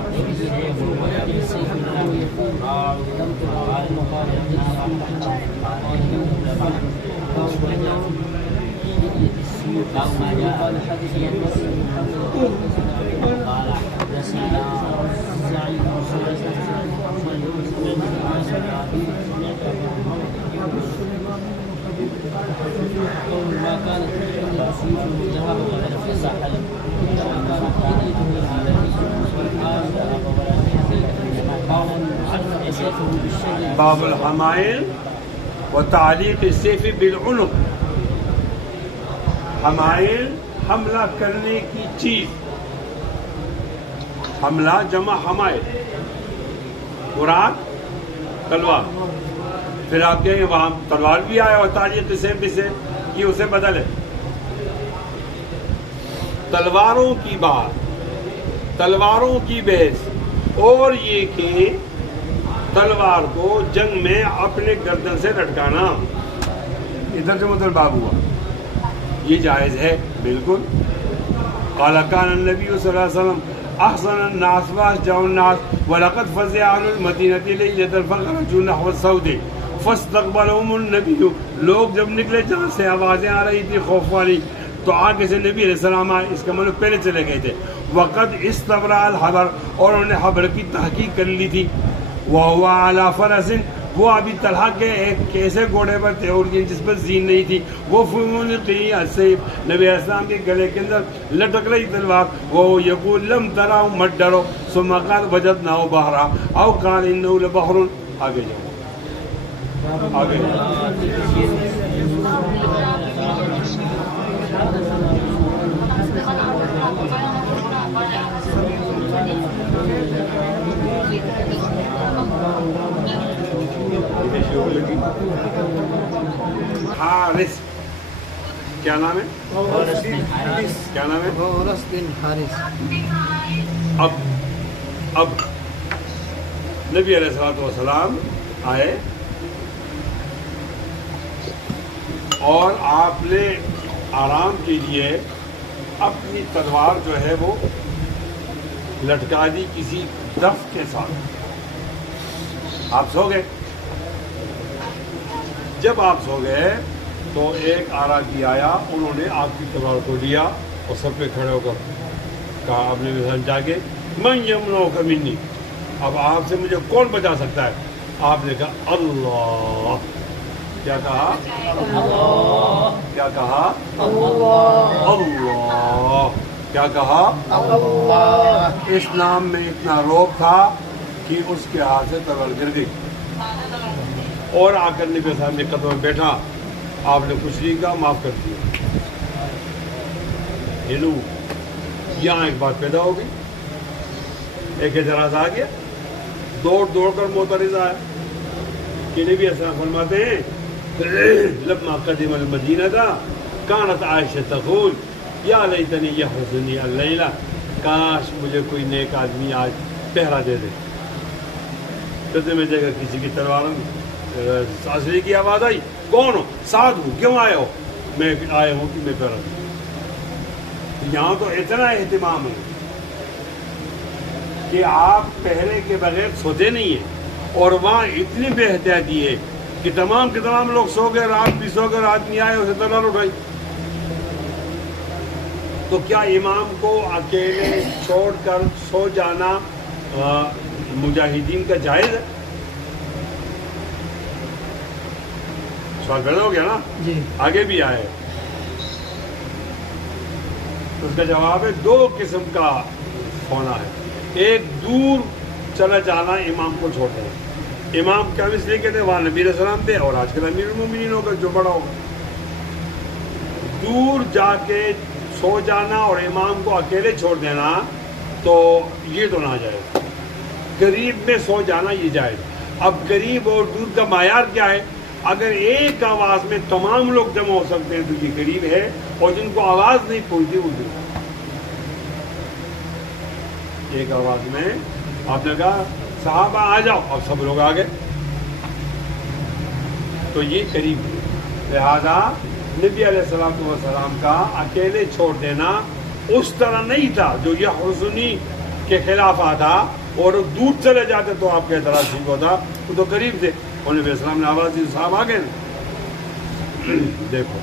باب الحمائل وتعلیق السیف بالعنق. حمائل حملہ کرنے کی چیز. حملہ جمع حمائل مراد تلوار. پھر آپ کہیں گے وہاں تلوار بھی آیا اور تعلیق السیف بھی سے یہ اسے بدل ہے. تلواروں کی بات تلواروں کی بحث اور یہ کہ تلوار کو جنگ میں اپنے گردن سے لٹکانا ادھر سے مطلب باب ہوا یہ جائز ہے بالکل. قال كان النبي صلی اللہ علیہ وسلم احسن الناس واشجع الناس ولقد فزع عن المدینة ليلة فخرجوا نحو السود فاستقبلهم النبي. لوگ جب نکلے جہاں سے آوازیں آ رہی تھی خوف والی تو آگے سے نبی علیہ السلام آئے. اس کا مطلب پہلے چلے گئے تھے. وقد استبرأ الحبر اور انہوں نے حبر کی تحقیق کر لی تھی. وهو على فرس وہ ابھی طلحہ کے ایک ایسے گھوڑے پر تھے اور جس پر زین نہیں تھی. وہ فمنقی السیف نبی علیہ السلام کے گلے کے اندر لٹک رہی تلوار. وہ یقول لم تراؤ مت ڈرو ثم قال وجدناه بحرا او قال انه لبحر. آگے جاؤ آگے حارث کیا نام ہے کیا نام ہے حورس بن حارث. اب نبی علیہ الصلوۃ والسلام آئے اور آپ نے آرام کے لیے اپنی تلوار جو ہے وہ لٹکا دی کسی دف کے ساتھ. آپ سو گئے جب آپ سو گئے تو ایک آرا کی آیا، انہوں نے آپ کی تلوار کو لیا اور سب پہ کھڑے ہو کر کہا آپ نے مثلا جاگے من یمنعک منی، اب آپ سے مجھے کون بچا سکتا ہے؟ آپ نے کہا اللہ. کیا کہا؟ کیا کہا؟ اللہ. کیا کہا؟ اللہ. اس نام میں اتنا روب تھا کہ اس کے ہاتھ سے تلوار گر گئی، اور آ کر نبی صاحب نے قدم میں بیٹھا، آپ نے کچھ نہیں کہا، معاف کر دیا. یہاں ایک بات پیدا ہو گئی، ایک اعتراض آ گیا، دوڑ کر معترض آیا کہ نبی صلی اللہ علیہ وسلم فرماتے ہیں لما قدم المدینہ تھا کانت عائشہ تقول یا لیتنی یحرسنی اللیلہ، کاش مجھے کوئی نیک آدمی آج پہرا دے دے. کہتے میں دیکھا کسی کی تلوار سانسری کی آواز آئی، کون ہو؟ سعد ہوں. کیوں آئے ہو؟ میں آیا ہوں کہ میں پہرا دوں. یہاں تو اتنا اہتمام ہے کہ آپ پہرے کے بغیر سوتے نہیں ہیں، اور وہاں اتنی بے احتیاطی ہے کہ تمام کے تمام لوگ سو گئے، رات بھی سو گئے، آدمی آئے اسے تلوار اٹھائی. تو کیا امام کو اکیلے چھوڑ کر سو جانا مجاہدین کا جائز ہے؟ سوال پیدا ہو گیا نا؟ جی. آگے بھی آئے. اس کا جواب ہے دو قسم کا ہونا ہے. ایک دور چلا جانا امام کو چھوڑتا ہے. امام کیا اس لیے کہتے ہیں وہاں نبی علیہ السلام تھے اور آج کل امیر المومنین ہوگا جو بڑا ہوگا. دور جا کے سو جانا اور امام کو اکیلے چھوڑ دینا تو یہ تو نہ جائے. قریب میں سو جانا یہ جائز. اب قریب اور دور کا معیار کیا ہے؟ اگر ایک آواز میں تمام لوگ جمع ہو سکتے ہیں تو یہ قریب ہے، اور جن کو آواز نہیں پہنچتی وہ دور. ایک آواز میں آپ نے کہا صحابہ آ جاؤ، اب سب لوگ آ گئے تو یہ قریب ہے. لہذا نبی علیہ السلام کا اکیلے چھوڑ دینا اس طرح نہیں تھا جو یہ حسنی کے خلاف آتا، اور دور چلے جاتے تو آپ کا اعتراض ٹھیک ہوتا. وہ تو قریب تھے، اور نبی علیہ السلام نے آواز دی، صاحب آ گئے. دیکھو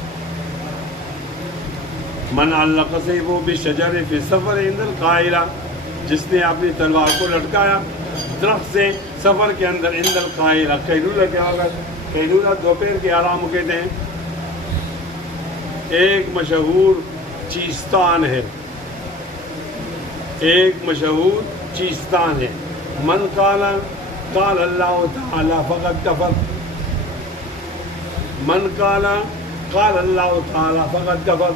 من علق سیفہ بالشجر فی السفر عند القائلہ، جس نے اپنی تلوار کو لٹکایا درخت سے سفر کے اندر عند القائلہ. قیلولہ کیا ہوگا؟ قیلولہ دوپہر کے آرام کو کہتے ہیں. ایک مشہور چیستان ہے، ایک مشہور چیستان ہے. من قال قال اللہ تعالی فقط کفر، من قال قال اللہ تعالی فقط کفر.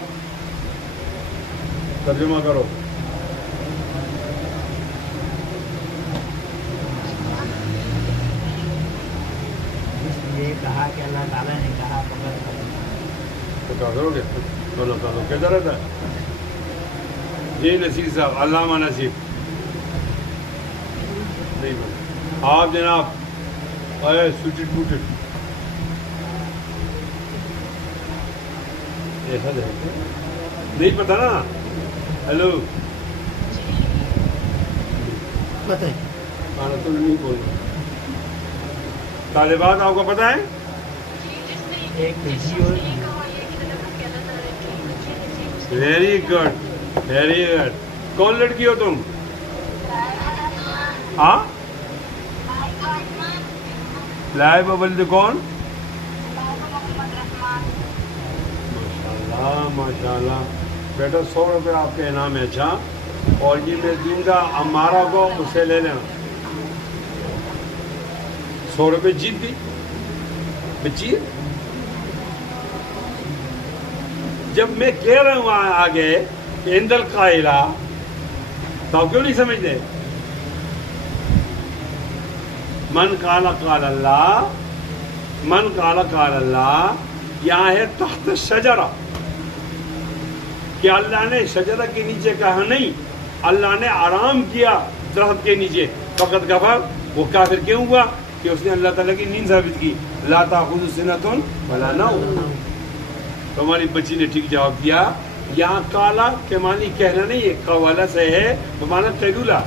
ترجمہ کرو. یہ کہا کہ اللہ تعالیٰ نے کہا فقط تو کیا کرو گے؟ تو اللہ تعالیٰ کہتا رہتا ہے. جی نصیر صاحب، علامہ نصیر نہیں بنا آپ جناب اے سوٹڈ بوٹڈ ایسا دیکھتے نہیں پتا نا. ہیلو بتائیں. کھانا تو نہیں بولنا. طالبات آپ کو پتا ہے؟ ایک جی اور ویری گڈ ویری گڈ. کون لڑکی ہو تم؟ ہاں لائب ولد کون؟ ماشاء اللہ بیٹا 100 روپے آپ کے انعام ہے. اچھا، اور یہ میں دوں گا امارا کو، اس سے لے لینا. 100 روپے جیت گئی بچی. جب میں کہہ رہا ہوں آگے کہ عند القائلہ، تو آپ کیوں نہیں سمجھتے؟ من قال قال اللہ، من قال قال اللہ، یہاں ہے تحت الشجرہ، کہ اللہ نے شجرہ کے نیچے کہا نہیں، اللہ نے آرام کیا درخت کے نیچے. فقط کفر، وہ کافر کیوں ہوا؟ کہ اس نے اللہ تعالیٰ کی نیند ثابت کی. لا تأخذہ سنۃ ولا نوم. تو ہماری بچی نے ٹھیک جواب دیا. یہاں کالا کے معنی کہنا نہیں ہے، قوالا سے ہے بمعنی قیلولہ.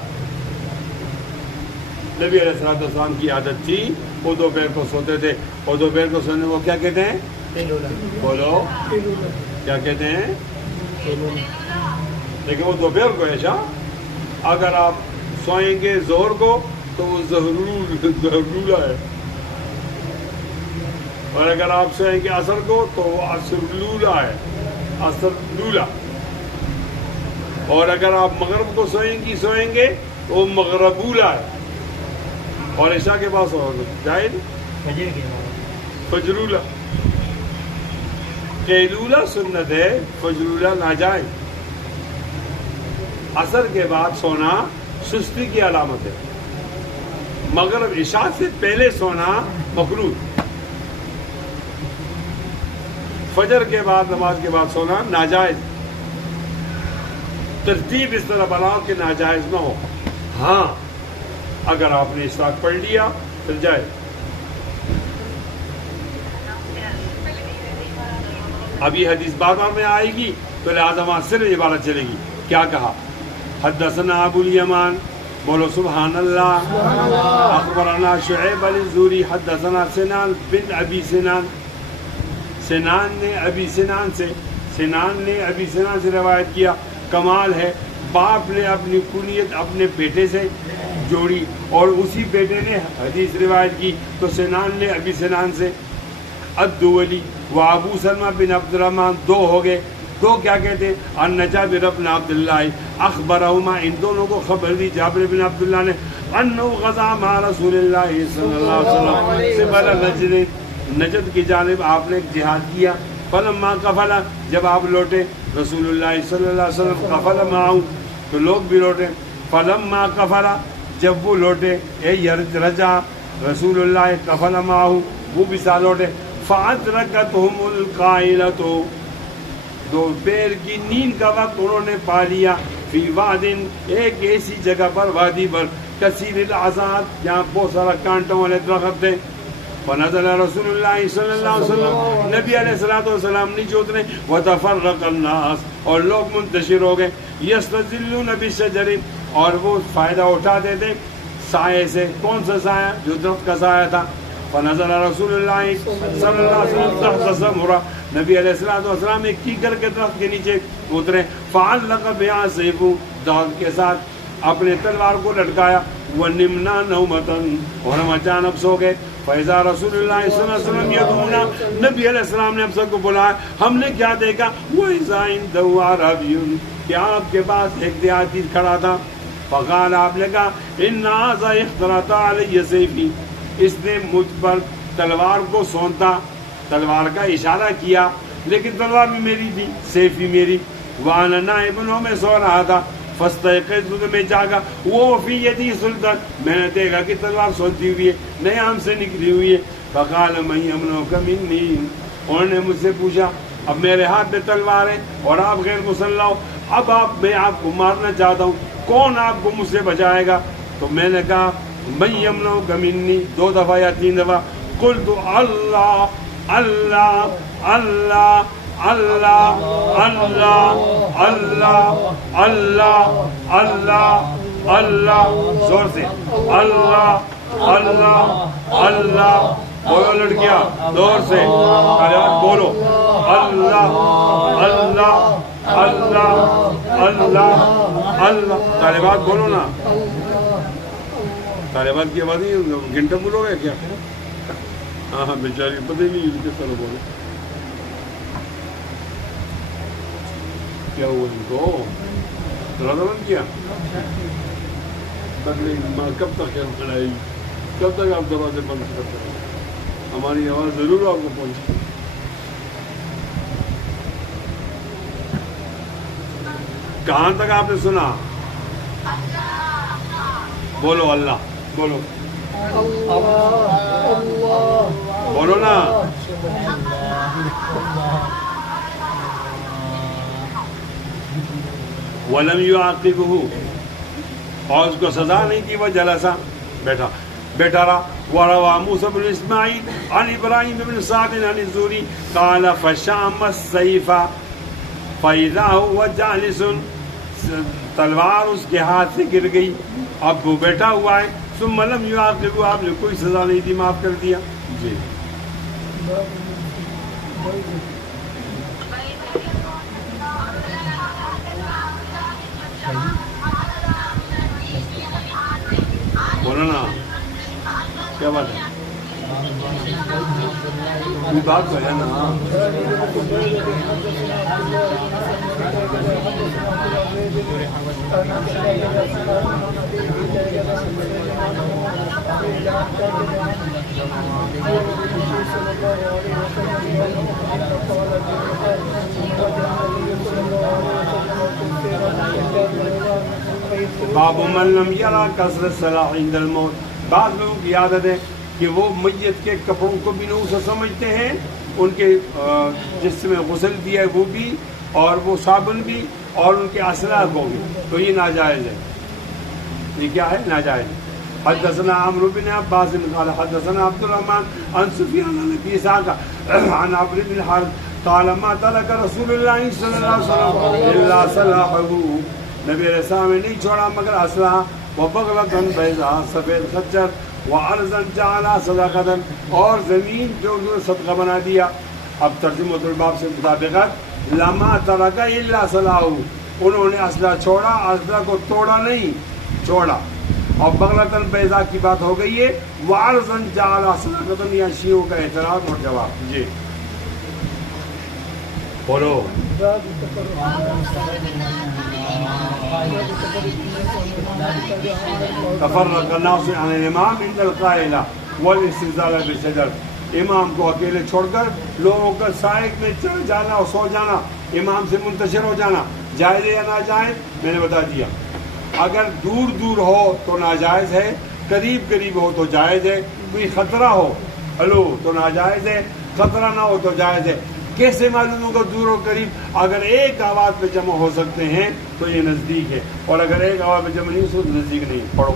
نبی علیہ السلام کی عادت تھی وہ دوپہر کو سوتے تھے، اور دوپہر کو سونے کو کیا کہتے ہیں؟ بولو کیا کہتے ہیں؟ لیکن وہ دوپہر کو ایسا، اگر آپ سوئیں گے زہر کو تو وہ ظہرولہ ہے، اور اگر آپ سوئیں گے عصر کو تو وہ عصرلولہ ہے، عصرلولہ، اور اگر آپ مغرب کو سوئیں گے تو وہ مغربولہ ہے، اور عشاء کے پاس جائز فجرولہ، قیلولہ سنت ہے، فجرولہ ناجائز۔ عصر کے بعد سونا سستی کی علامت ہے، مغرب عشاء سے پہلے سونا مکروہ، فجر کے بعد نماز کے بعد سونا ناجائز، ترتیب اس طرح بناؤ کہ ناجائز نہ ہو۔ ہاں اگر آپ نے اشراق پڑھ لیا پھر جائے۔ اب یہ حدیث بار بار میں آئے گی تو لہٰذا وہاں صرف عبارت چلے گی، کیا کہا؟ حدثنا ابو الیمان، بولو سبحان اللہ، اخبرنا شعیب الزہری حدثنا سنان بن ابی سنان، سنان نے ابی سنان سے روایت کیا۔ کمال ہے، باپ نے اپنی کنیت اپنے بیٹے سے جوڑی اور اسی بیٹے نے حدیث روایت کی، تو سنان نے ابی سنان سے، الدولی و ابو سلمہ بن عبد الرحمن، دو ہو گئے۔ دو کیا کہتے ہیں؟ ان جابر بن عبداللہ اخبرہما، ان دونوں کو خبر دی جابر بن عبداللہ نے، انہ غزا مع رسول اللہ صلی اللہ علیہ وسلم سبل نجد، نجد کی جانب آپ نے جہاد کیا۔ فلما قفل، جب آپ لوٹے، رسول اللہ صلی اللہ علیہ وسلم قفل معاہم، تو لوگ بھی لوٹے۔ فلما قفل، جب وہ لوٹے، اے رجع رسول اللہ قفل معاہم، وہ بھی ساتھ لوٹے۔ فادرکتہم القائلۃ، دوپہر کی نیند کا وقت انہوں نے پا لیا، فی واد، ایک ایسی جگہ پر، وادی پر، کثیر الاعصاب، جہاں بہت سارا کانٹوں والے درخت تھے۔ فنزل رسول اللہ صلی اللہ علیہ وسلم، نبی علیہ السلام نیچے اترے، وتفرق الناس، اور لوگ منتشر ہو گئے، یستظلون بشجر، اور وہ فائدہ اٹھاتے تھے سائے سے۔ کون سا سایہ؟ جو درخت کا سایہ تھا۔ فنزل رسول اللہ صلی اللہ علیہ وسلم تحت سمرہ، نبی علیہ السلام ایک کیکر کے درخت کے نیچے اترے۔ فعلق بها سیفہ، درخت کے ساتھ اپنے تلوار کو لٹکایا۔ ونمنا نومتن، اور ہم اچانک سو گئے۔ فیضا رسول اللہ صلی اللہ علیہ وسلم یدعونا، نبی علیہ السلام نے ہم سب کو بلایا۔ ہم نے کیا دیکھا؟ وَإِذَا عِندَهُ عَرَبِيٌّ، کہ آپ کے پاس ایک دیہاتی کھڑا تھا۔ فقال، آپ نے کہا، إِنَّ هَذَا اخْتَرَطَ عَلَيَّ سَيْفِي، اس نے مجھ پر تلوار کو سونتا، تلوار کا اشارہ کیا، لیکن تلوار بھی میری تھی، سیف بھی میری۔ وَأَنَا نَائِمٌ، میں سو رہا تھا۔ فاستيقظت، میں جاگا، وہ فی یدی سلطان، میں نے دیکھا کہ تلوار سونتی ہوئی ہے، نئے آم سے نکلی ہوئی ہے۔ فقال من یمنعک منی، انہوں نے مجھ سے پوچھا، اب میرے ہاتھ میں تلوار ہے اور آپ غیر مسلح ہو، اب میں آپ کو مارنا چاہتا ہوں، کون آپ کو مجھ سے بچائے گا؟ تو میں نے کہا من یمنعک منی، 2 دفعہ یا 3 دفعہ۔ قلت اللہ اللہ اللہ اللہ اللہ اللہ اللہ اللہ اللہ، زور سے اللہ اللہ اللہ، بولو لڑکیاں زور سے کلمات بولو، اللہ اللہ اللہ اللہ اللہ، کلمات بولو نا، کلمات کی آواز نہیں گھنٹہ بولو گے کیا؟ ہاں بیچاری پتہ ہی نہیں کس طرح بولے، کیا ہوا ان کو دروازہ بند کیا؟ کب تک کھڑائی، کب تک آپ دروازے بند کرتے ہیں؟ ہماری آواز ضرور آپ کو پہنچے۔ کہاں تک آپ نے سنا؟ بولو اللہ، بولو بولو نا، وَلَمْ يُعَقِبْهُ، اور اس کو سزا نہیں کی، وہ جلسا، بیٹھا رہا۔ وَرَوَى مُوسَى بْنُ إِسْمَاعِيلَ عن إبراهيم بن سعد عن الزهري قال فشام السيف فإذا هو جالس، تلوار اس کے ہاتھ سے گر گئی، اب وہ بیٹھا ہوا ہے۔ ثم لم يعاقبوا، آپ نے کوئی سزا نہیں دی، معاف کر دیا. جی بولو نا کیا بات ہے، کوئی بات تو ہے نا. باب من لم یرا کثرت الصلاح عند الموت. بعض لوگوں کی عادت ہے کہ وہ میت کے کپڑوں کو بھی نوسا سمجھتے ہیں، ان کے جس میں غسل دیا ہے وہ بھی، اور وہ صابن بھی، اور ان کے اسلحہ کو بھی، تو یہ ناجائز ہے. یہ کیا ہے؟ ناجائز. حدثنا عمرو بن عباس قال حدثنا عبد الرحمن عن سفيان عن ابي اسحاق عن عمرو بن الحارث قال ما ترك رسول الله صلى الله عليه وسلم الا صلاحه. نبی علیہ السلام نے نہیں چھوڑا مگر اسلحہ، وبغلة بيضاء، سفید خچر، وارضا جعلها صدقة، اور زمین جو صدقہ بنا دیا. اب ترجمۃ الباب سے مطابقت، لما ترک الا صلاحه، انہوں نے اسلحہ چھوڑا، اسلحہ کو توڑا نہیں، چھوڑا. اور بغلۃ بیضاء کی بات ہو گئی ہے، وارضا جعلها صدقة، یا شیعوں کا اعتراض اور جواب. جی بولو. تفرق الناس عن الامام عند القائلة والاستظلال بالشجر. امام کو اکیلے چھوڑ کر لوگوں کا سائے میں چڑھ جانا اور سو جانا، امام سے منتشر ہو جانا، جائز ہے یا ناجائز؟ میں نے بتا دیا. اگر دور دور ہو تو ناجائز ہے، قریب قریب ہو تو جائز ہے. کوئی خطرہ ہو ہلو تو ناجائز ہے، خطرہ نہ ہو تو جائز ہے. کیسے معلوم ہوگا دور و قریب؟ اگر ایک آواز پہ جمع ہو سکتے ہیں تو یہ نزدیک ہے، اور اگر ایک آواز پہ جمع نہیں ہو تو نزدیک نہیں. پڑھو.